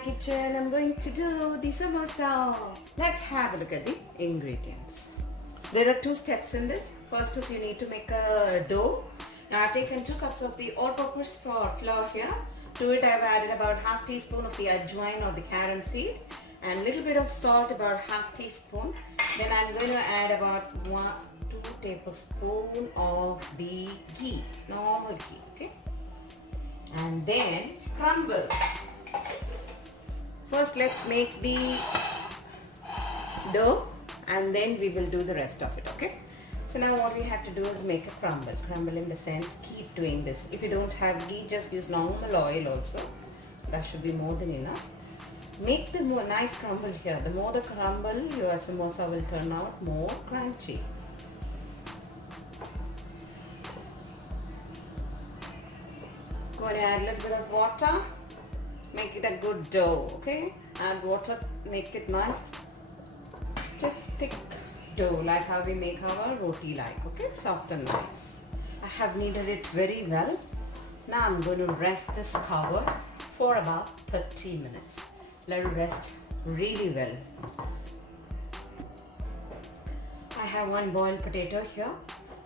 kitchen. I'm going to do the samosa. Let's have a look at the ingredients. There are 2 steps in this. First is you need to make a dough. Now I've taken 2 cups of the all-purpose flour here. To it I've added about half teaspoon of the ajwain or the carom seed and little bit of salt, about half teaspoon. Then I'm going to add about 2 tablespoons of the ghee, normal ghee, okay? And then crumble. First let's make the dough and then we will do the rest of it, okay? So now what we have to do is make a crumble. Crumble in the sense, keep doing this. If you don't have ghee, just use normal oil also. That should be more than enough. Make the nice crumble here. The more the crumble, your samosa will turn out more crunchy. Going to add a little bit of water. Make it a good dough, okay? Add water, make it nice, stiff, thick dough, like how we make our roti like, okay? Soft and nice. I have kneaded it very well. Now I'm going to rest this cover for about 30 minutes. Let it rest really well. I have 1 boiled potato here.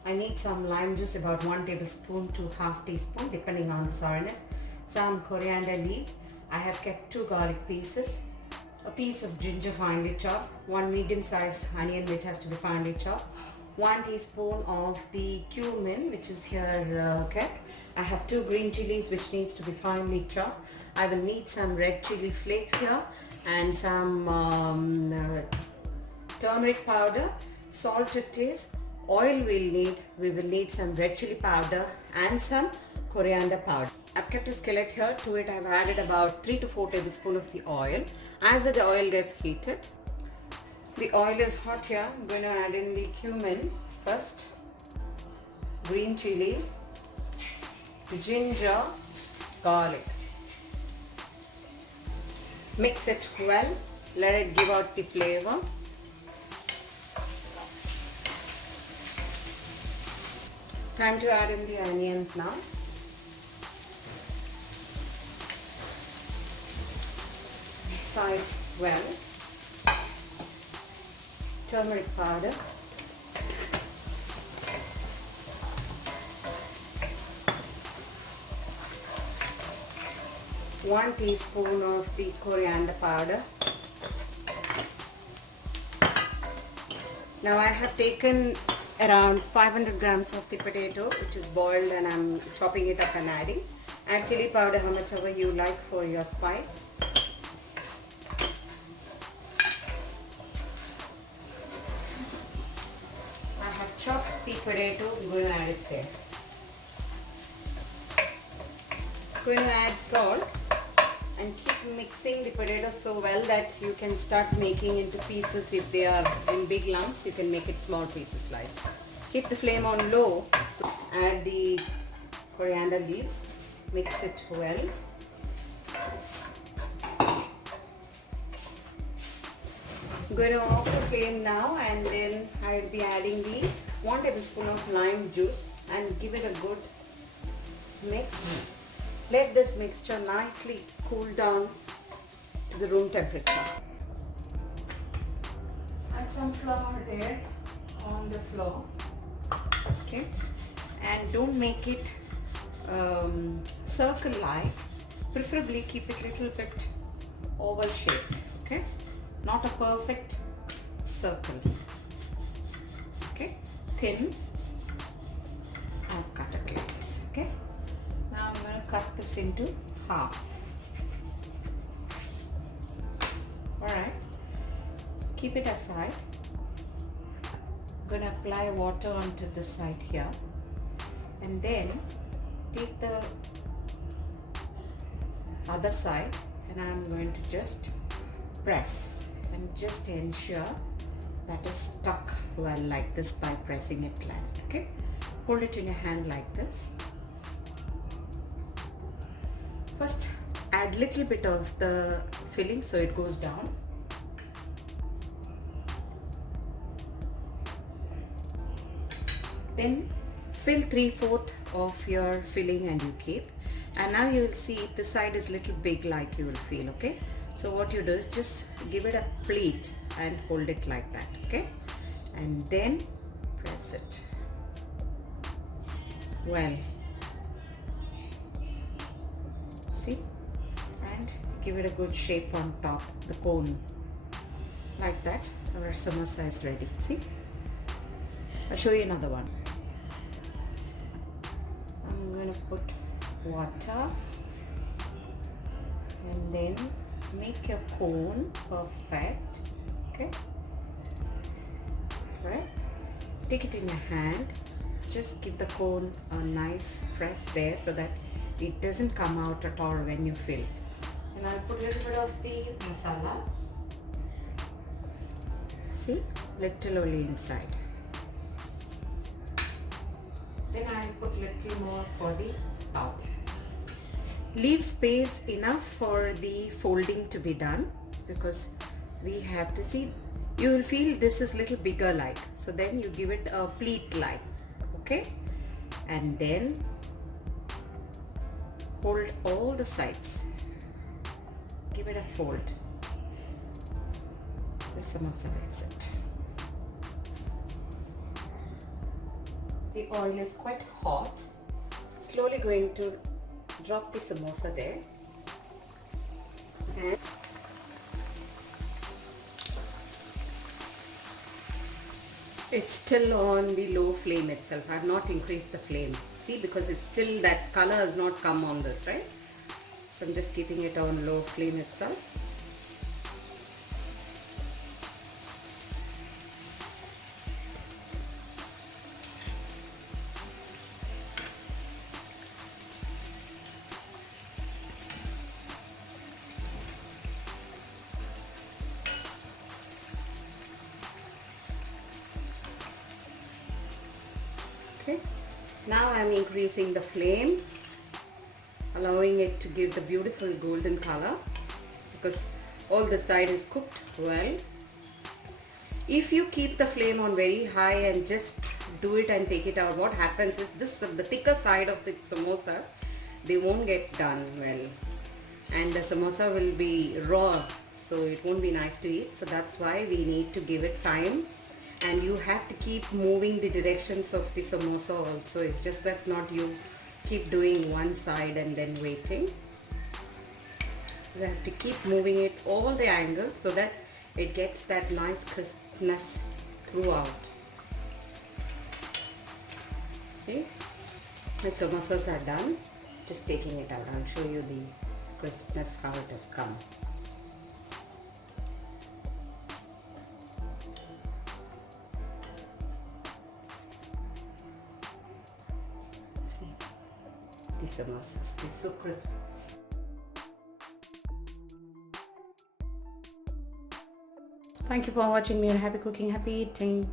I need some lime juice, about 1 tablespoon to half teaspoon depending on the sourness. Some coriander leaves. I have kept 2 garlic pieces, a piece of ginger finely chopped, 1 medium-sized onion which has to be finely chopped, 1 teaspoon of the cumin which is here kept. I have 2 green chilies which needs to be finely chopped. I will need some red chili flakes here and some turmeric powder, salt to taste, oil we will need some red chili powder and some coriander powder. I've kept a skillet here. To it I've added about 3 to 4 tablespoons of the oil. As the oil gets heated, the oil is hot here. I'm going to add in the cumin first, green chili, ginger, garlic. Mix it well. Let it give out the flavor. Time to add in the onions now. Fry it well. Turmeric powder. One teaspoon of the coriander powder. Now I have taken around 500 grams of the potato which is boiled and I'm chopping it up and adding. Add chili powder how much ever you like for your spice. I have chopped the potato, I'm going to add it there. I'm going to add salt and keep mixing the potatoes so well that you can start making into pieces. If they are in big lumps, you can make it small pieces like. Keep the flame on low. Add the coriander leaves. Mix it well. I'm going to off the flame now and then I will be adding the 1 tablespoon of lime juice and give it a good mix. Let this mixture nicely cool down to the room temperature. Add some flour there on the floor, okay, and don't make it circle-like. Preferably keep it little bit oval shaped, okay, not a perfect circle, okay, thin. I've cut it like this, okay. Now I'm going to cut this into half. Alright, keep it aside. I'm going to apply water onto this side here and then take the other side and I'm going to just press and just ensure that is stuck well like this by pressing it flat, okay. Hold it in your hand like this. First add little bit of the filling so it goes down. Then fill 3/4 of your filling and you keep. And now you will see this side is little big like you will feel, okay. So what you do is just give it a pleat and hold it like that, okay? And then press it. Well, see? And give it a good shape on top, the cone. Like that, our samosa is ready. See? I'll show you another one. I'm going to put water and then make your cone perfect. Okay? Right? Take it in your hand. Just give the cone a nice press there so that it doesn't come out at all when you fill. And I'll put a little bit of the masala. See? Little only inside. Then I'll put little more for the out. Leave space enough for the folding to be done, because we have to see, you will feel this is little bigger like, so then you give it a pleat like, okay? And then hold all the sides, give it a fold. The samosa is it. The oil is quite hot. Slowly going to drop the samosa there, and it's still on the low flame itself. I have not increased the flame. See, because it's still, that color has not come on this, right? So I'm just keeping it on low flame itself. Okay, now I'm increasing the flame, allowing it to give the beautiful golden color, because all the side is cooked well. If you keep the flame on very high and just do it and take it out, what happens is this, the thicker side of the samosa, they won't get done well, and the samosa will be raw, so it won't be nice to eat. So that's why we need to give it time. And you have to keep moving the directions of the samosa also. It's just that not you keep doing one side and then waiting. You have to keep moving it all the angles so that it gets that nice crispness throughout. Okay, my samosas are done. Just taking it out. I'll show you the crispness, how it has come. The samosas, they're so crisp. Thank you for watching me, and happy cooking, happy eating.